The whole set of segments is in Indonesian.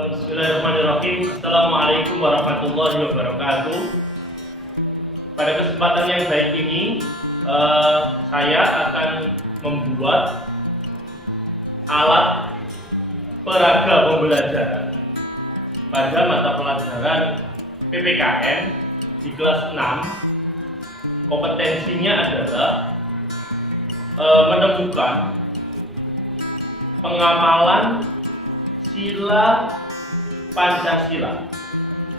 Bismillahirrahmanirrahim. Assalamualaikum warahmatullahi wabarakatuh. Pada kesempatan yang baik ini, saya akan membuat alat peraga pembelajaran pada mata pelajaran PPKN di kelas 6. Kompetensinya adalah menemukan pengamalan sila Pancasila.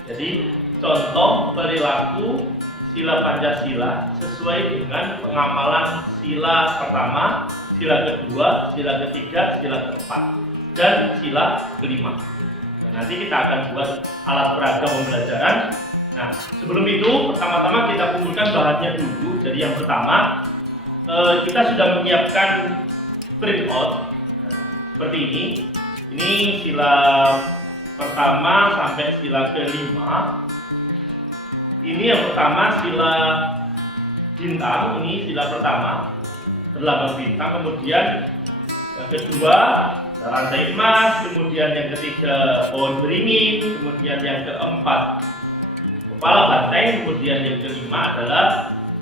Jadi contoh perilaku sila Pancasila sesuai dengan pengamalan sila pertama, sila kedua, sila ketiga, sila keempat, dan sila kelima. Nah, nanti kita akan buat alat peraga pembelajaran. Nah, sebelum itu pertama-tama kita kumpulkan bahannya dulu. Jadi yang pertama, kita sudah menyiapkan printout seperti ini. Ini sila pertama sampai sila kelima. Ini yang pertama sila bintang, ini sila pertama berlambang bintang. Kemudian yang kedua rantai emas, kemudian yang ketiga pohon beringin, kemudian yang keempat kepala banteng, kemudian yang kelima adalah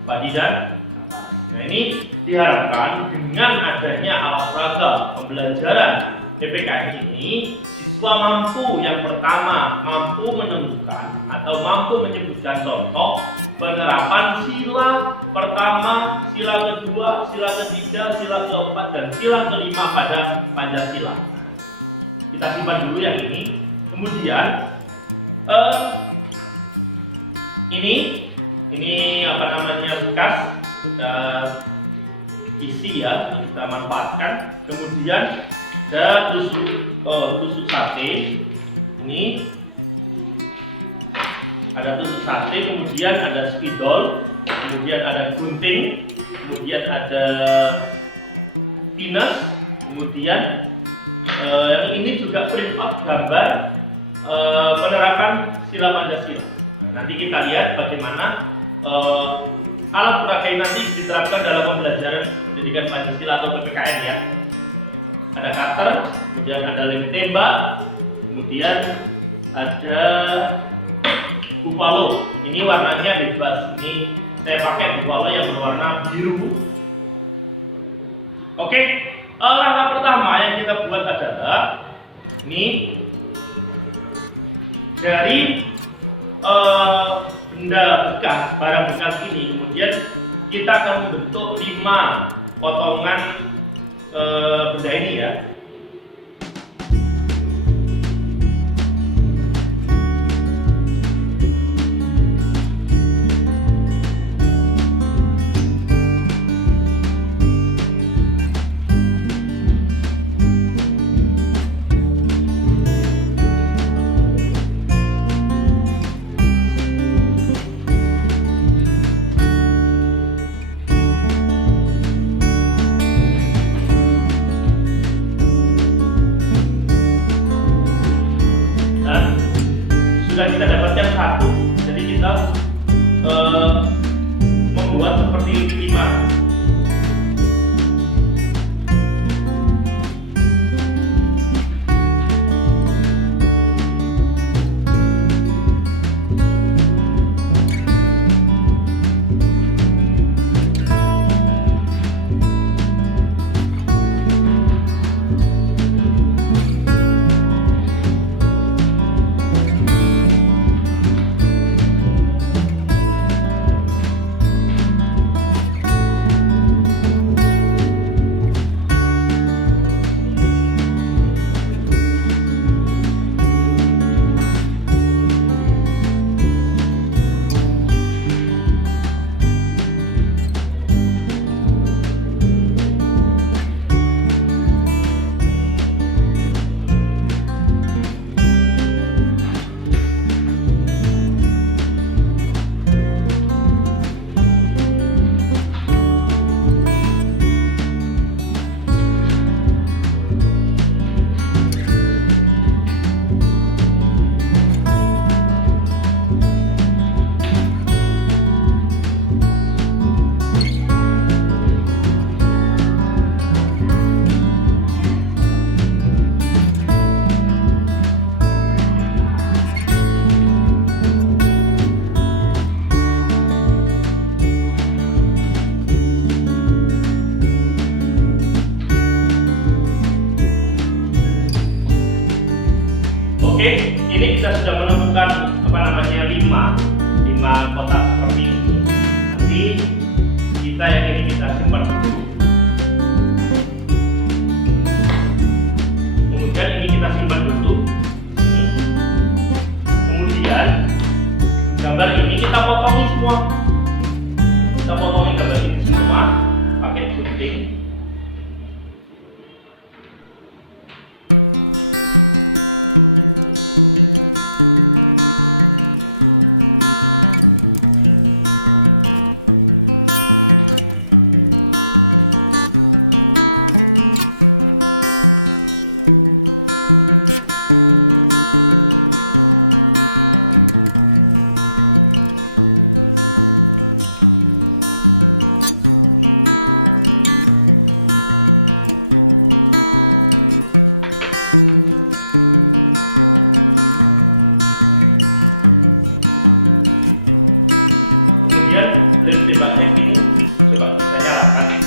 padi dan kapas. Nah, ini diharapkan dengan adanya alat peraga pembelajaran PPKN ini, siswa mampu yang pertama mampu menemukan atau mampu menyebutkan contoh penerapan sila pertama, sila kedua, sila ketiga, sila keempat, dan sila kelima pada Pancasila. Kita simpan dulu yang ini. Kemudian ini apa namanya, bekas kita isi ya, kita manfaatkan. Kemudian ada tusuk sate. Ini ada tusuk sate, kemudian ada spidol, kemudian ada gunting, kemudian ada pinus, kemudian yang ini juga print out gambar penerapan sila Pancasila. Nah, nanti kita lihat bagaimana alat peraga nanti diterapkan dalam pembelajaran pendidikan Pancasila atau PPKN ya. Ada cutter, kemudian ada lem tembak, kemudian ada buffalo. Ini warnanya bebas. Ini saya pakai buffalo yang berwarna biru. Oke, langkah pertama yang kita buat adalah ini dari benda bekas, barang bekas ini. Kemudian kita akan membentuk 5 potongan benda ini ya. Sudah kita dapatkan satu, jadi kita membuat seperti 5. dengan kotak seperti ini. Nanti kita yang ini kita simpan dulu. Kemudian ini kita simpan dulu. Kemudian gambar ini kita potongi semua. Kita potongi gambar ini semua pakai gunting. Kemudian lem tembaknya ini coba kita nyalakan.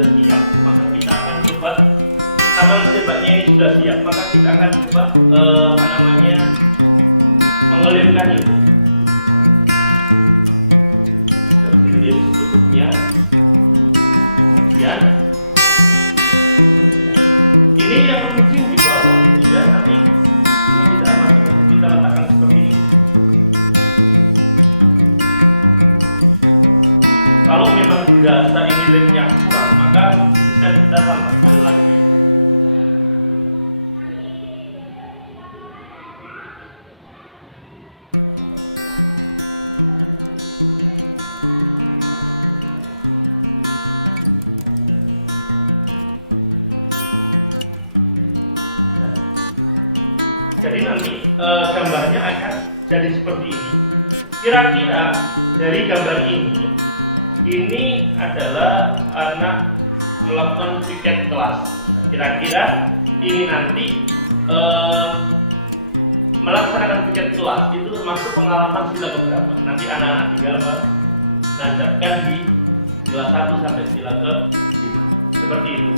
Sudah siap, maka kita akan coba karena tembaknya ini sudah siap, maka kita akan coba mengelimkan ini. Kita pilih secukupnya. Kemudian ini yang mungkin di bawah, ya nanti ini kita letakkan seperti ini. Kalau memang dirasa ini lemnya kurang, maka bisa kita tambahkan lagi. Jadi nanti gambarnya akan jadi seperti ini. Kira-kira dari gambar ini adalah anak melakukan piket kelas. Kira-kira ini nanti melaksanakan piket kelas itu termasuk pengalaman sila keberapa? Nanti anak-anak tinggal menancapkan di sila 1 sampai sila ke-5 seperti itu.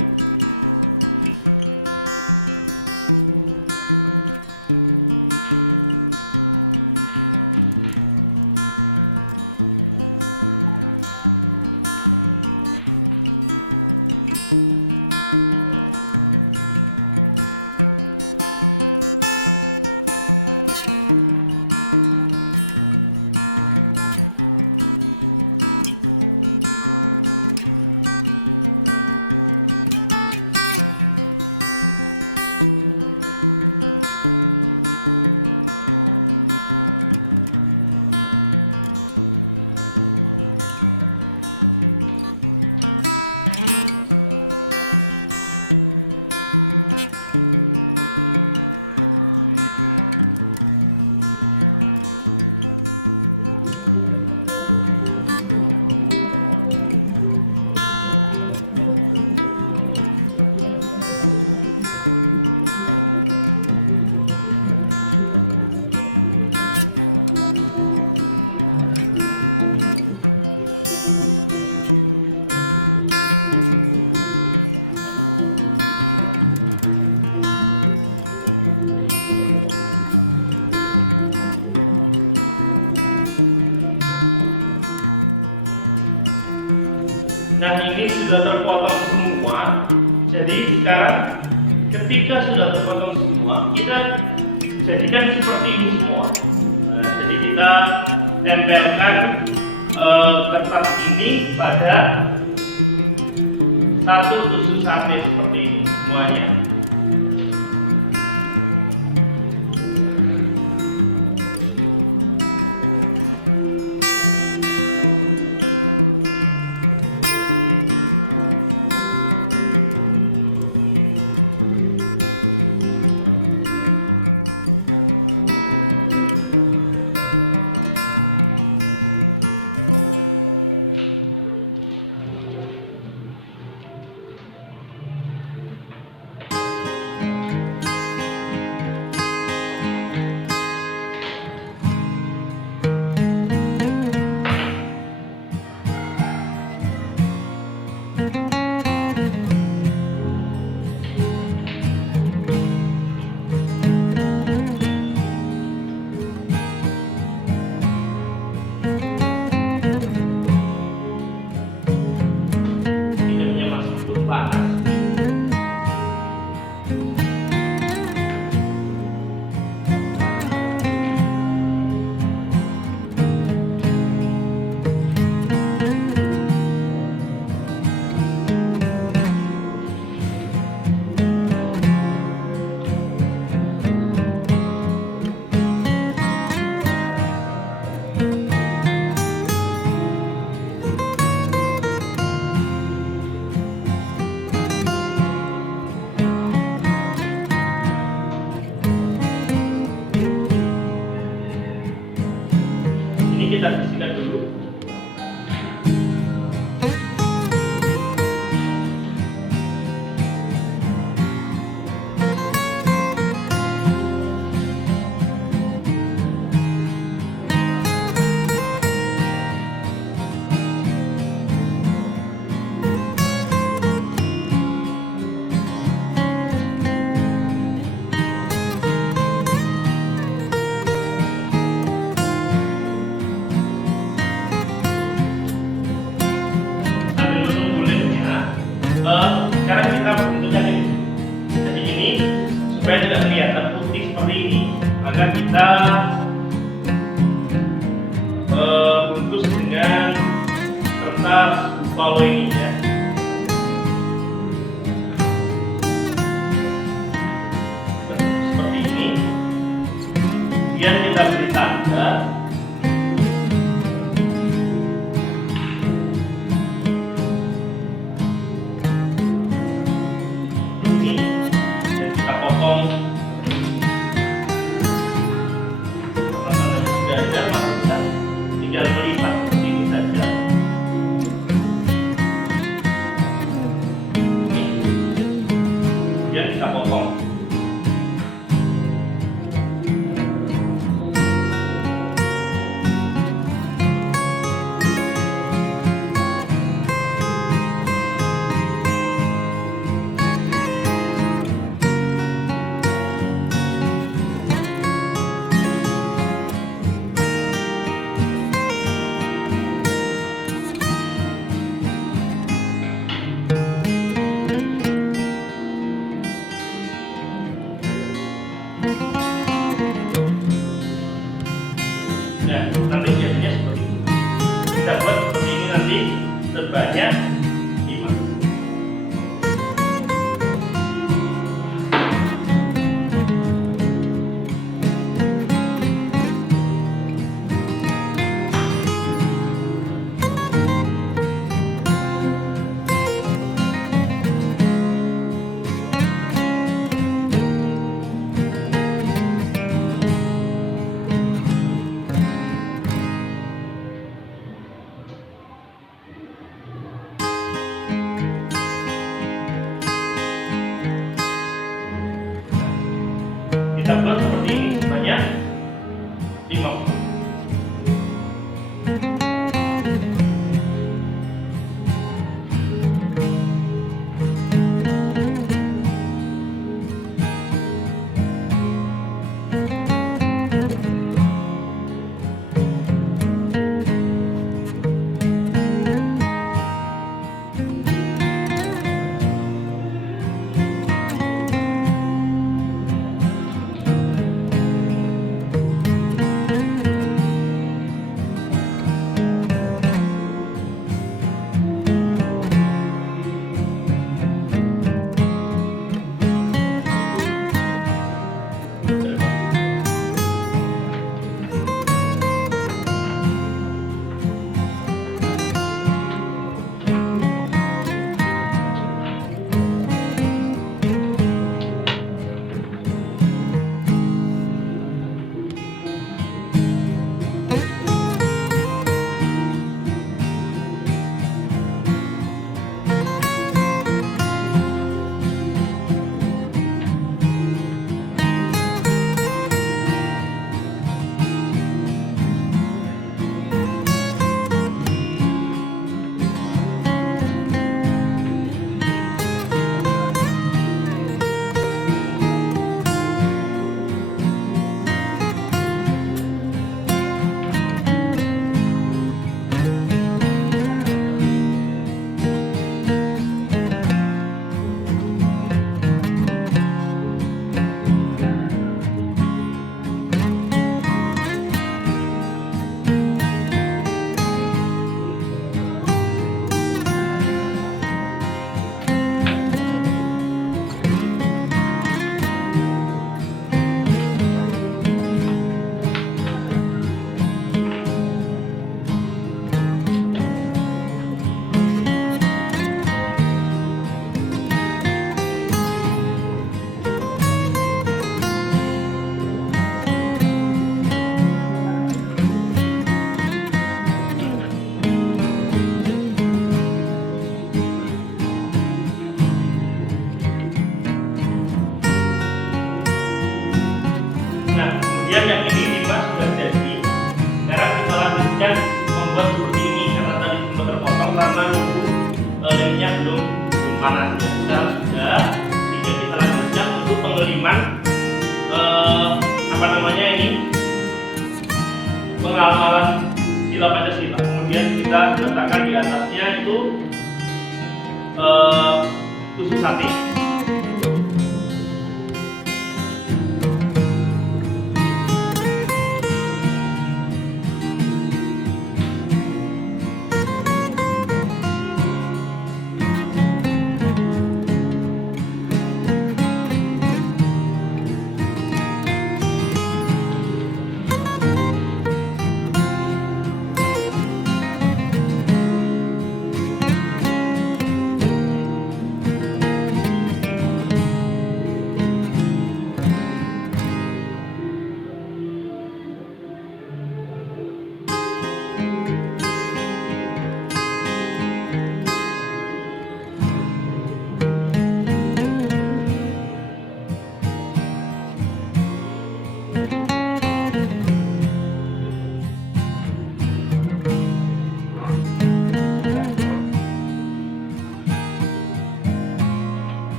Nah, ini sudah terpotong semua. Jadi sekarang ketika sudah terpotong semua, kita jadikan seperti ini semua. Nah, jadi kita tempelkan kertas ini pada satu tusuk sate seperti ini semuanya. Kita bersihkan dulu. Sekarang kita bentukkan ini. Jadi ini supaya tidak kelihatan putih seperti ini, maka kita bungkus dengan kertas buffalo ini ya. Seperti ini. Kemudian kita beri tanda. Tinggal melipat seperti ini saja. Kemudian kita potong. Ya, nanti jadinya seperti ini. Kita buat seperti ini nanti sebanyak 5. Kita buat seperti ini sebanyak 5. Nah, kemudian yang ini 5 sudah jadi. Sekarang kita lanjutkan membuat seperti ini karena tadi sempat terpotong karena nunggu lemnya belum panas. Ya, sekarang sudah, sehingga kita lanjutkan untuk pengeliman pengamalan sila Pancasila. Kemudian kita letakkan di atasnya itu tusuk sate.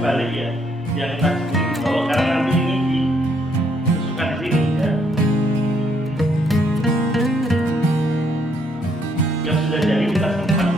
Balik ya, yang tadi di bawah, karena nanti ini ditusukkan di sini ya. Yang sudah jadi kita simpan.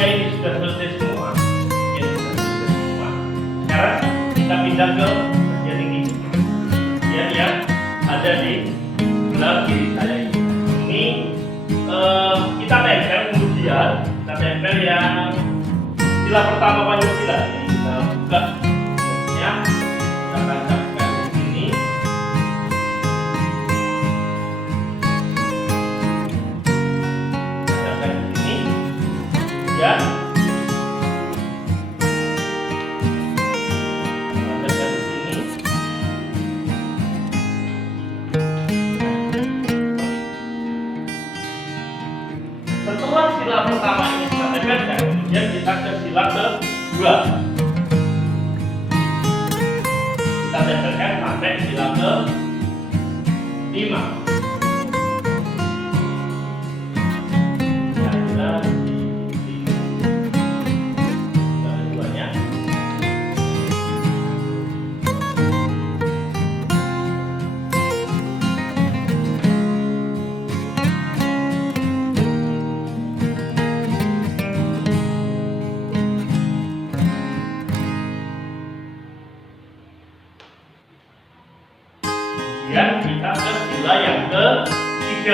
Ini sudah selesai semua, sekarang kita pindah ke bagian ini, yang ada di sebelah kiri saya ini. Ini kita tempel, kemudian kita tempel yang sila pertama Pancasila. Ini kita buka ya, kita tancapkan di sini. Tancapkan di sini. Ya, ada di sini. Setelah sila pertama ini kita tegakkan, kemudian kita ke sila kedua. Kita tempelkan sampai sila ke-5. Kemudian kita ke sila yang ke-3.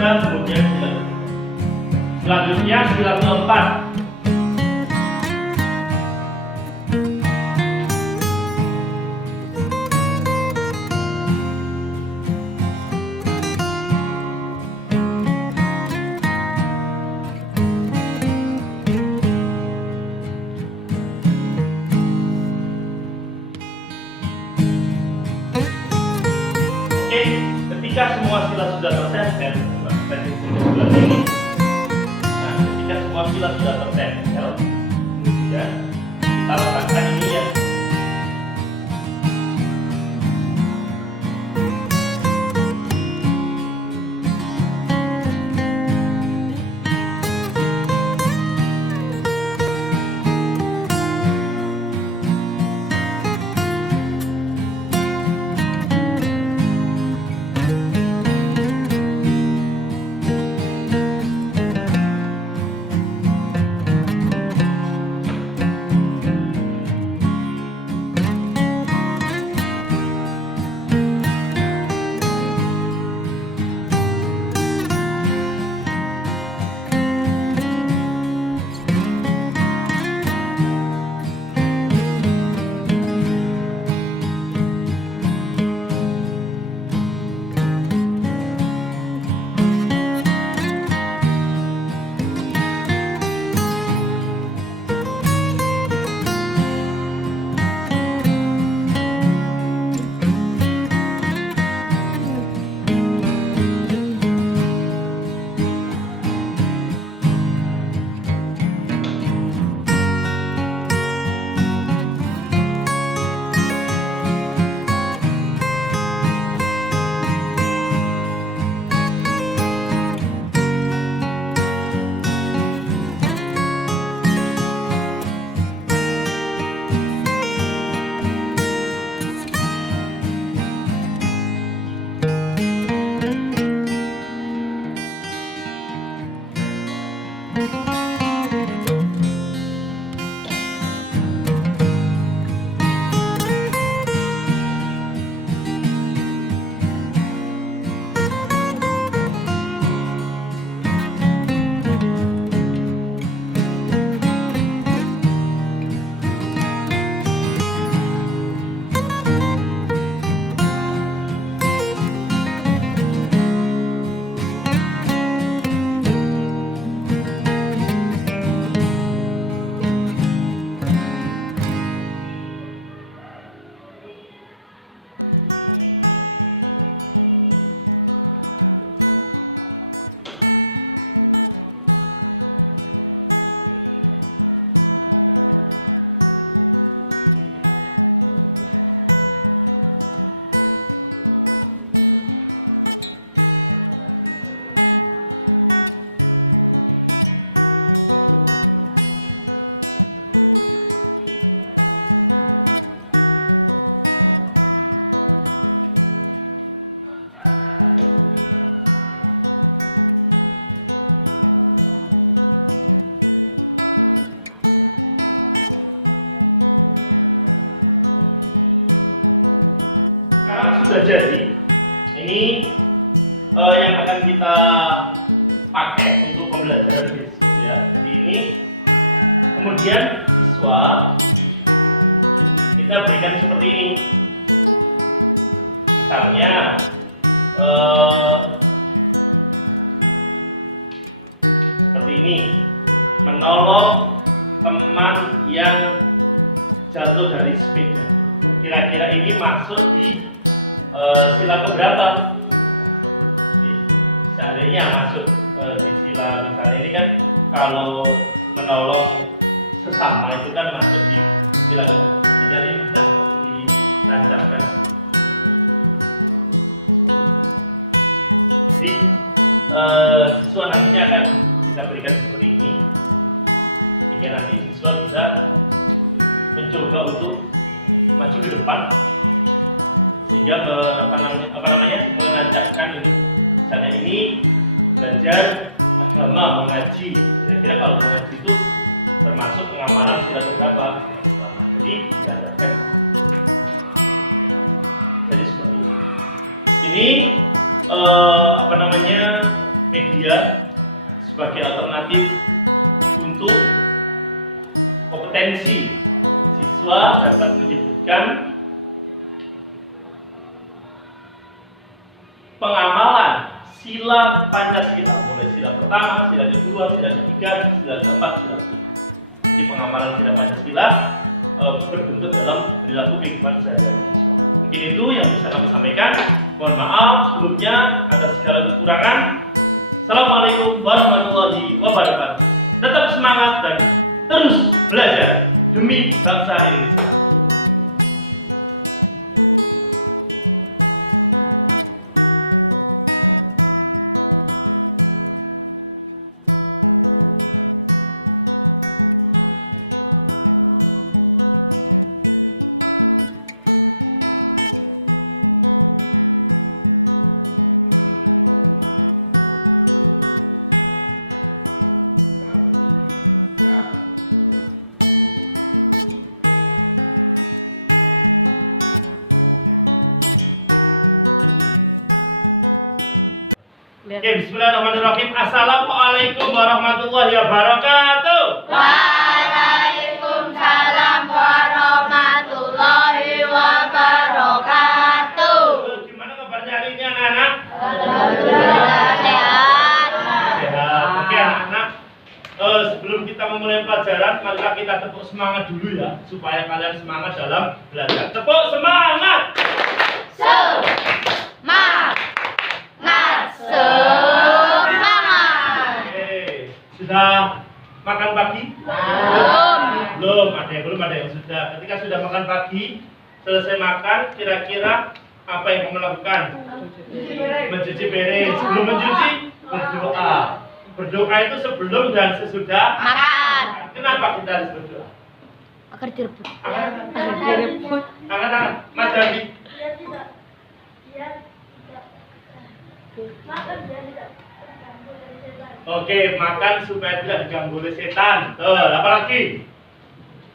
kemudian sila ketiga. Selanjutnya sila keempat. Ketika semua sila sudah tertempel, ketika semua sila sudah tertempel, kemudian kita letakkan ini ya. Sekarang sudah jadi. Ini yang akan kita pakai untuk pembelajaran besok ya. Jadi ini kemudian siswa kita berikan seperti ini. Misalnya seperti ini, menolong teman yang jatuh dari sepeda. Kira-kira ini masuk di sila keberapa? Seandainya masuk di sila, misalnya ini kan kalau menolong sesama itu kan masuk di sila ketiga, jadi bisa ditancapkan. Jadi siswa nantinya akan kita berikan seperti ini, sehingga nanti siswa bisa mencoba untuk maju ke depan, sehingga menancapkan ini. Misalnya ini belajar agama, mengaji. Kira-kira kalau mengaji itu termasuk pengamalan sila keberapa? Jadi dikatakan. Jadi seperti ini. Ini media sebagai alternatif untuk kompetensi siswa dapat menyebutkan pengamalan sila Pancasila, mulai sila pertama, sila kedua, sila ketiga, sila keempat, sila kelima. Jadi pengamalan sila Pancasila berbentuk dalam perilaku kehidupan sehari-hari siswa. Mungkin itu yang bisa kami sampaikan. Mohon maaf sebelumnya ada segala kekurangan. Assalamualaikum warahmatullahi wabarakatuh. Tetap semangat dan terus belajar demi bangsa Indonesia. Oke, bismillahirrahmanirrahim. Assalamualaikum warahmatullahi wabarakatuh. Waalaikumsalam warahmatullahi wabarakatuh. Gimana kabarnya hari ini anak-anak? Alhamdulillah sehat. Sehat. Oke anak-anak, sebelum kita memulai pelajaran, marilah kita tepuk semangat dulu ya, supaya kalian semangat dalam belajar. Tepuk semangat. Semangat. Oke, sudah makan pagi? Belum, ada yang sudah. Ketika sudah makan pagi, selesai makan, kira-kira apa yang kamu lakukan? Mencuci piring. Sebelum mencuci, berdoa. Berdoa itu sebelum dan sesudah Makan. Kenapa kita harus berdoa? Agar direbut. Angkat tangan, Mas Dandi. Oke, makan supaya tidak diganggu oleh setan. Tuh, apa lagi?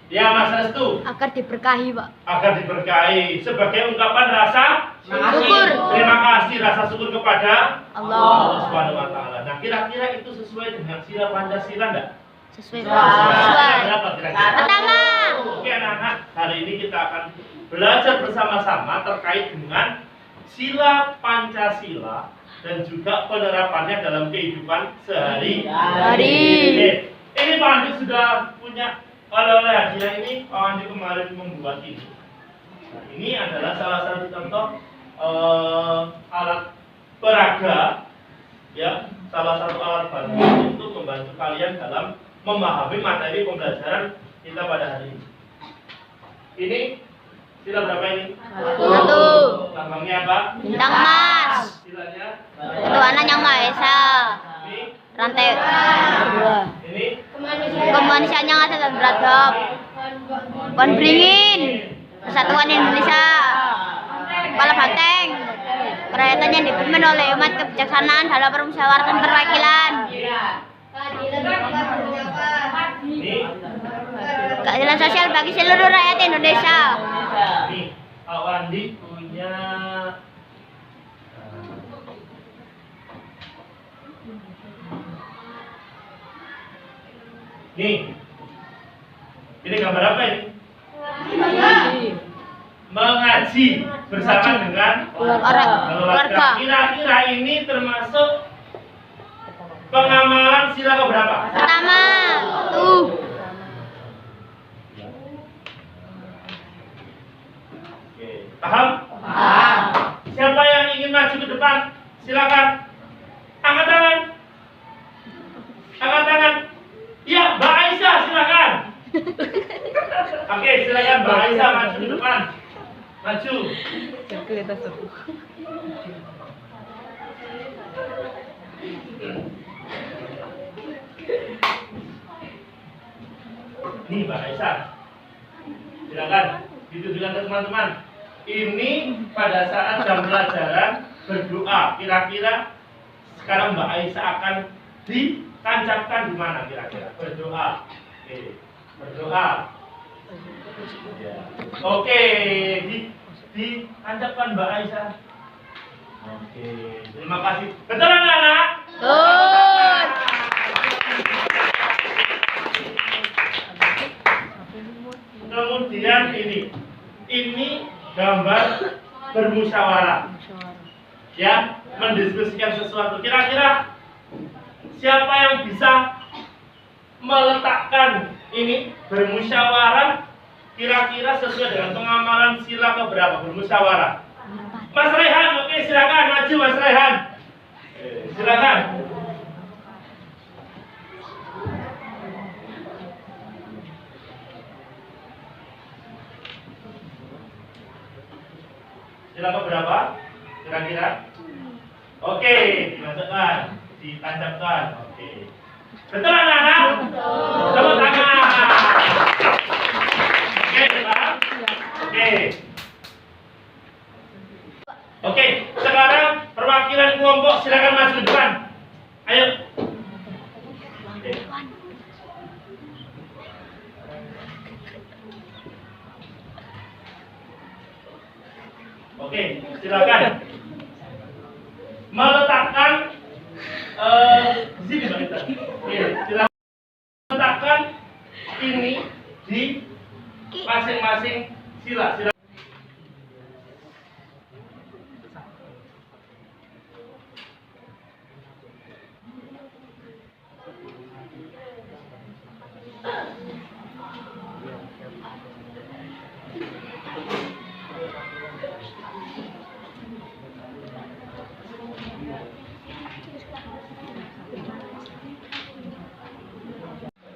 Ya, Mas Restu. Agar diberkahi, Pak. Agar diberkahi sebagai ungkapan rasa Syukur. Terima kasih, rasa syukur kepada Allah. Subhanahu wa taala. Nah, kira-kira itu sesuai dengan sila Pancasila enggak? Sesuai. Sesuai. Berapa kira-kira? Pertama. Oke, anak-anak, hari ini kita akan belajar bersama-sama terkait dengan sila Pancasila dan juga penerapannya dalam kehidupan sehari-hari. Oke, ini Pak Andi sudah punya oleh-oleh hadiah ini. Pak Andi kemarin membuat ini. Nah, ini adalah salah satu contoh alat peraga, ya, salah satu alat bantu untuk membantu kalian dalam memahami materi pembelajaran kita pada hari ini. Ini sila berapa ini? 1. Lambangnya apa? Bintang emas. Silanya? Tuhan Yang Maha Esa. Ini? Rantai. Ini? Kemanusiaan yang adil dan beradab. Pohon beringin. Persatuan Indonesia. Kepala Banteng. Kerakyatan yang dipimpin oleh umat kebijaksanaan dalam permusyawaratan perwakilan. Ini? Keadilan sosial bagi seluruh rakyat Indonesia. Nih, Pak Wandi punya nih. Ini gambar apa ini? Mengaji bersama dengan Keluarga. Kira-kira ini termasuk pengamalan sila keberapa? Pertama. Oke, paham? Siapa yang ingin maju ke depan? Silakan. Angkat tangan. Angkat tangan. Ya, Mbak Aisyah silakan. Oke, silakan Mbak Aisyah maju ke depan. Maju. Nih Mbak Aisyah. Silakan ditunjukkan ke teman-teman. Ini pada saat jam pelajaran berdoa. Kira-kira sekarang Mbak Aisyah akan ditancapkan di mana kira-kira? Berdoa. Oke, berdoa. Ya. Oke, ditancapkan Mbak Aisyah. Oke, terima kasih. Betul anak-anak? Betul. Kemudian ini gambar bermusyawarah. Ya, mendiskusikan sesuatu. Kira-kira siapa yang bisa meletakkan ini bermusyawarah kira-kira sesuai dengan pengamalan sila keberapa bermusyawarah? Mas Rehan, oke silakan maju Mas Rehan. Silakan. Sila keberapa? Kira-kira? Oke, dimasukkan, ditancapkan. Oke. Betul anak-anak? Tepuk tangan. Oke, paham? Oke. Oke, sekarang perwakilan kelompok silakan maju ke depan. Ayo. Oke, silakan. Meletakkan di sini Mbak Ita. Oke, silakan meletakkan ini di masing-masing sila.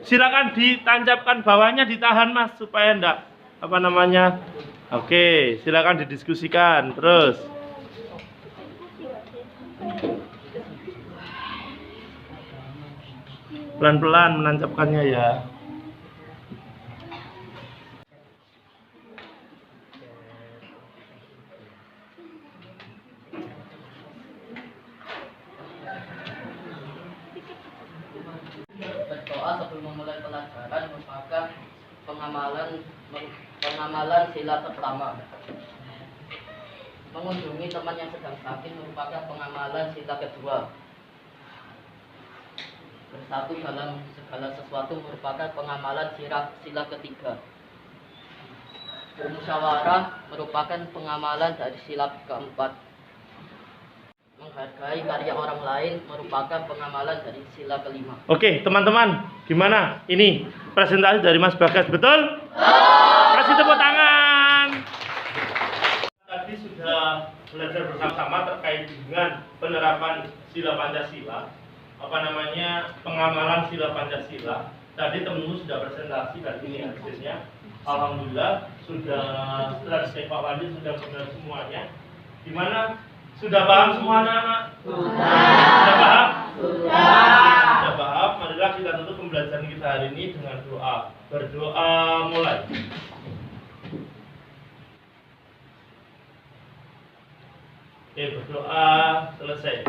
Silakan ditancapkan bawahnya, ditahan Mas supaya enggak apa namanya. Oke, silakan didiskusikan terus. Pelan-pelan menancapkannya ya. Berdoa sebelum memulai pelajaran merupakan pengamalan sila pertama. Mengunjungi teman yang sedang sakit merupakan pengamalan sila kedua. Bersatu dalam segala sesuatu merupakan pengamalan sila ketiga. Bermusyawarah merupakan pengamalan dari sila keempat. Menghargai karya orang lain merupakan pengamalan dari sila kelima. Oke, teman-teman, gimana? Ini presentasi dari Mas Bagas, betul? Kasih tepuk tangan. Tadi sudah belajar bersama-sama terkait dengan penerapan sila Pancasila, pengamalan sila Pancasila. Tadi teman-teman sudah presentasi dan ini hasilnya. Alhamdulillah setelah dievaluasi sudah benar semuanya. Gimana? Sudah paham semua anak-anak? Sudah paham? Sudah paham? Marilah kita tutup pembelajaran kita hari ini dengan doa. Berdoa mulai. Oke, berdoa selesai.